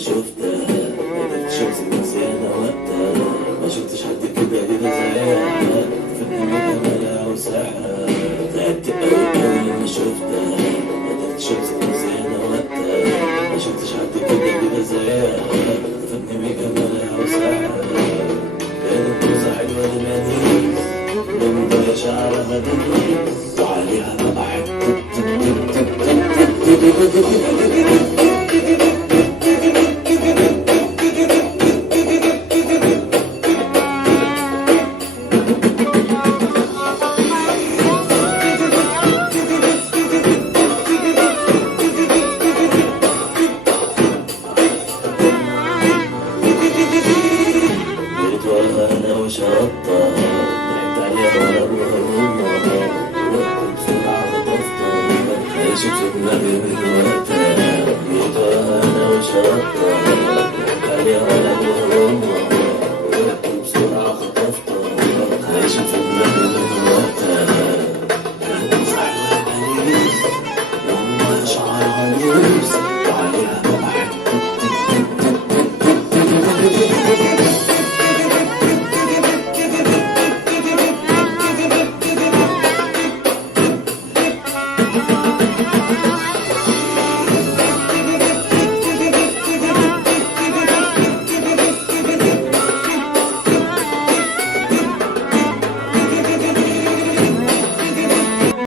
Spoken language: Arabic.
شفتها بدأت شمسك نسيانة وقتها. ما شفتش حد كده زيها، تفني بجمالها وسحرها. تعبت أوي أوي لما شفتها بدأت شمسك نسيانة وقتها. ما شفتش حد كده زيها، تفني بجمالها وسحرها. كانت موزة حلوة للمدينة من ضيع شعرها دنيس، وعليها بقى حتة أنا وشطة ضحكت عليها وأنا بهرمها، وقت بسرعة خطفتها، عيشت في دماغي من وقتها. جيت أنا وشطة